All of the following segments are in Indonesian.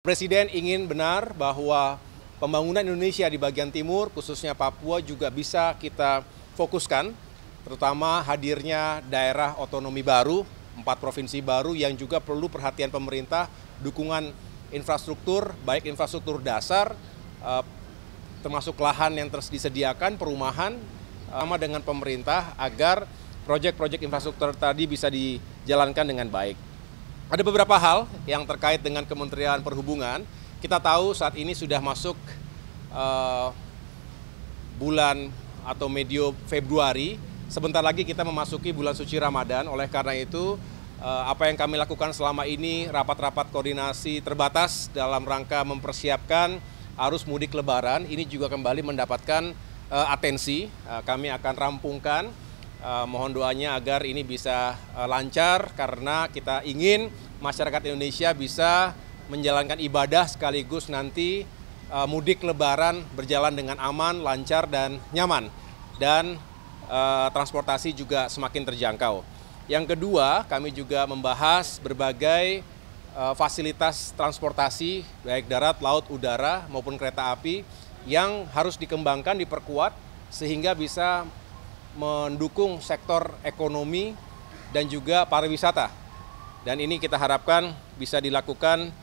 Presiden ingin benar bahwa pembangunan Indonesia di bagian timur, khususnya Papua, juga bisa kita fokuskan, terutama hadirnya daerah otonomi baru, 4 provinsi baru yang juga perlu perhatian pemerintah, dukungan infrastruktur, baik infrastruktur dasar, termasuk lahan yang terus disediakan, perumahan, sama dengan pemerintah agar proyek-proyek infrastruktur tadi bisa dijalankan dengan baik. Ada beberapa hal yang terkait dengan Kementerian Perhubungan. Kita tahu saat ini sudah masuk bulan atau medio Februari. Sebentar lagi kita memasuki bulan suci Ramadan. Oleh karena itu, apa yang kami lakukan selama ini, rapat-rapat koordinasi terbatas dalam rangka mempersiapkan arus mudik Lebaran, ini juga kembali mendapatkan atensi. Kami akan rampungkan. Mohon doanya agar ini bisa lancar karena kita ingin masyarakat Indonesia bisa menjalankan ibadah sekaligus nanti mudik Lebaran berjalan dengan aman, lancar, dan nyaman. Dan transportasi juga semakin terjangkau. Yang kedua, kami juga membahas berbagai fasilitas transportasi baik darat, laut, udara maupun kereta api yang harus dikembangkan, diperkuat sehingga bisa mendukung sektor ekonomi dan juga pariwisata. Dan ini kita harapkan bisa dilakukan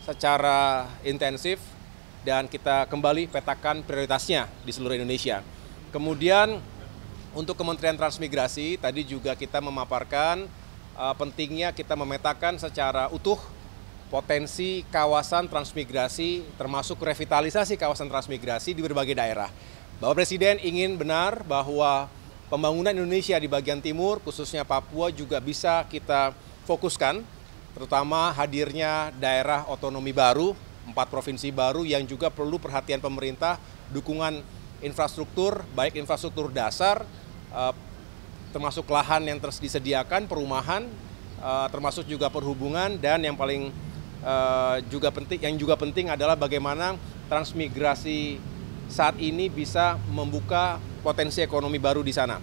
secara intensif dan kita kembali petakan prioritasnya di seluruh Indonesia. Kemudian untuk Kementerian Transmigrasi tadi juga kita memaparkan pentingnya kita memetakan secara utuh potensi kawasan transmigrasi termasuk revitalisasi kawasan transmigrasi di berbagai daerah. Bapak Presiden ingin benar bahwa pembangunan Indonesia di bagian timur, khususnya Papua, juga bisa kita fokuskan, terutama hadirnya daerah otonomi baru, 4 provinsi baru yang juga perlu perhatian pemerintah, dukungan infrastruktur, baik infrastruktur dasar, termasuk lahan yang terus disediakan, perumahan, termasuk juga perhubungan, dan yang paling juga penting adalah bagaimana transmigrasi saat ini bisa membuka potensi ekonomi baru di sana.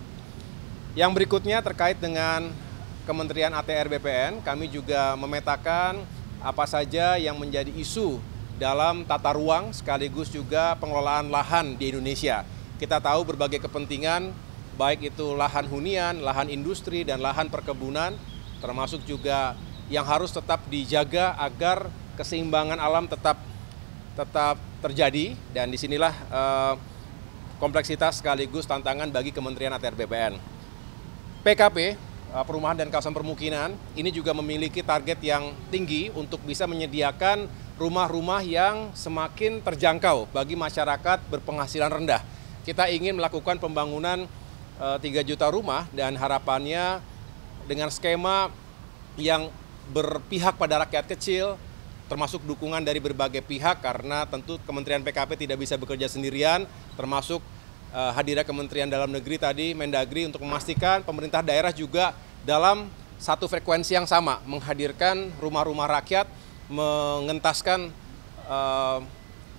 Yang berikutnya terkait dengan Kementerian ATR BPN, kami juga memetakan apa saja yang menjadi isu dalam tata ruang sekaligus juga pengelolaan lahan di Indonesia. Kita tahu berbagai kepentingan, baik itu lahan hunian, lahan industri, dan lahan perkebunan, termasuk juga yang harus tetap dijaga agar keseimbangan alam tetap terjadi, dan disinilah kompleksitas sekaligus tantangan bagi Kementerian ATR BPN. PKP, Perumahan dan Kawasan Permukiman, ini juga memiliki target yang tinggi untuk bisa menyediakan rumah-rumah yang semakin terjangkau bagi masyarakat berpenghasilan rendah. Kita ingin melakukan pembangunan 3 juta rumah dan harapannya dengan skema yang berpihak pada rakyat kecil, termasuk dukungan dari berbagai pihak karena tentu Kementerian PKP tidak bisa bekerja sendirian, termasuk hadirnya Kementerian Dalam Negeri tadi, Mendagri, untuk memastikan pemerintah daerah juga dalam satu frekuensi yang sama, menghadirkan rumah-rumah rakyat, mengentaskan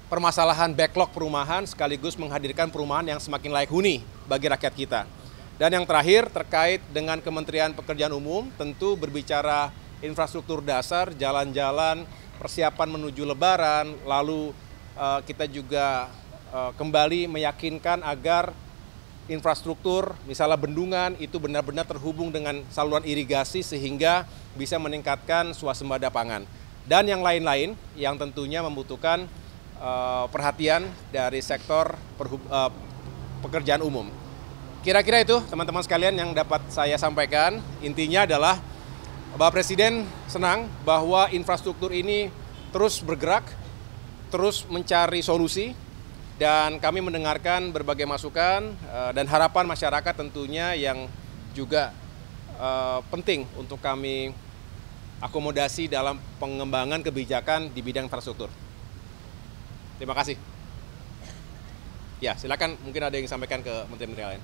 permasalahan backlog perumahan, sekaligus menghadirkan perumahan yang semakin layak huni bagi rakyat kita. Dan yang terakhir terkait dengan Kementerian Pekerjaan Umum, tentu berbicara infrastruktur dasar, jalan-jalan, persiapan menuju Lebaran, lalu kita juga kembali meyakinkan agar infrastruktur, misalnya bendungan, itu benar-benar terhubung dengan saluran irigasi sehingga bisa meningkatkan swasembada pangan. Dan yang lain-lain yang tentunya membutuhkan perhatian dari sektor pekerjaan umum. Kira-kira itu teman-teman sekalian yang dapat saya sampaikan. Intinya adalah Bapak Presiden senang bahwa infrastruktur ini terus bergerak, terus mencari solusi, dan kami mendengarkan berbagai masukan dan harapan masyarakat tentunya yang juga penting untuk kami akomodasi dalam pengembangan kebijakan di bidang infrastruktur. Terima kasih. Ya, silakan, mungkin ada yang disampaikan ke menteri-menteri lain.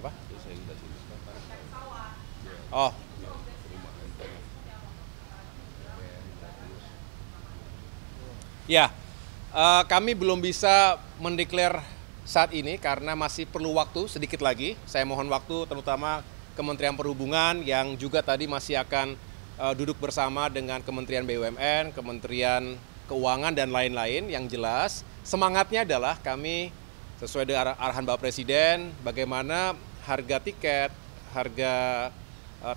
Apa? Oh, Ya, kami belum bisa mendeklar saat ini karena masih perlu waktu sedikit lagi. Saya mohon waktu terutama Kementerian Perhubungan yang juga tadi masih akan duduk bersama dengan Kementerian BUMN, Kementerian Keuangan dan lain-lain. Yang jelas semangatnya adalah kami sesuai dengan arahan Bapak Presiden bagaimana harga tiket, harga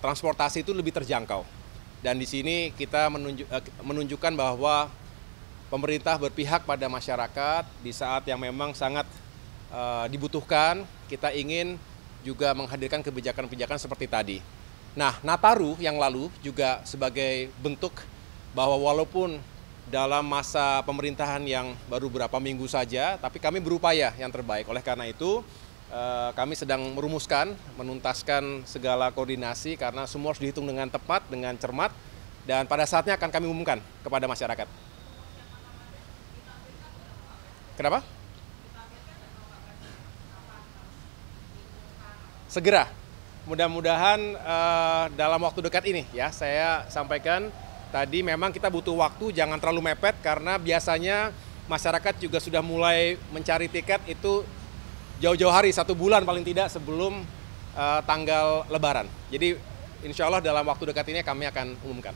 transportasi itu lebih terjangkau. Dan di sini kita menunjukkan bahwa pemerintah berpihak pada masyarakat di saat yang memang sangat dibutuhkan. Kita ingin juga menghadirkan kebijakan-kebijakan seperti tadi. Nah, Nataru yang lalu juga sebagai bentuk bahwa walaupun dalam masa pemerintahan yang baru beberapa minggu saja, tapi kami berupaya yang terbaik. Oleh karena itu, kami sedang merumuskan, menuntaskan segala koordinasi karena semua harus dihitung dengan tepat, dengan cermat, dan pada saatnya akan kami umumkan kepada masyarakat. Kenapa? Segera, mudah-mudahan dalam waktu dekat ini ya, saya sampaikan tadi memang kita butuh waktu, jangan terlalu mepet karena biasanya masyarakat juga sudah mulai mencari tiket itu jauh-jauh hari, 1 bulan paling tidak sebelum tanggal Lebaran. Jadi insya Allah dalam waktu dekat ini kami akan umumkan.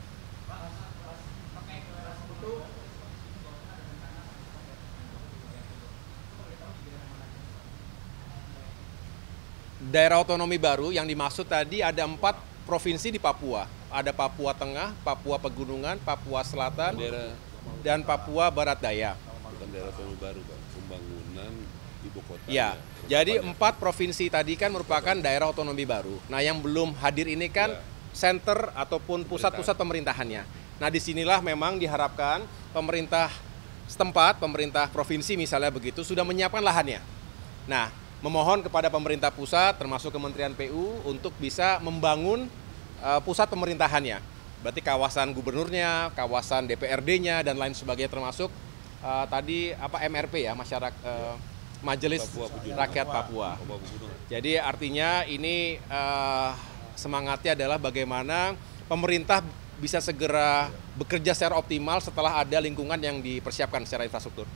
Daerah otonomi baru yang dimaksud tadi ada 4 provinsi di Papua. Ada Papua Tengah, Papua Pegunungan, Papua Selatan, dan Papua Barat Daya. Bukan daerah otonomi baru, Pak. Pembangunan ibu kota. Ya, jadi 4 provinsi tadi kan merupakan daerah otonomi baru. Nah, yang belum hadir ini kan center ataupun pusat-pusat pemerintahannya. Nah, disinilah memang diharapkan pemerintah setempat, pemerintah provinsi misalnya begitu, sudah menyiapkan lahannya. Nah, memohon kepada pemerintah pusat termasuk Kementerian PU untuk bisa membangun pusat pemerintahannya. Berarti kawasan gubernurnya, kawasan DPRD-nya dan lain sebagainya termasuk tadi MRP ya, masyarakat Majelis Rakyat Papua. Jadi artinya ini semangatnya adalah bagaimana pemerintah bisa segera bekerja secara optimal setelah ada lingkungan yang dipersiapkan secara infrastruktur.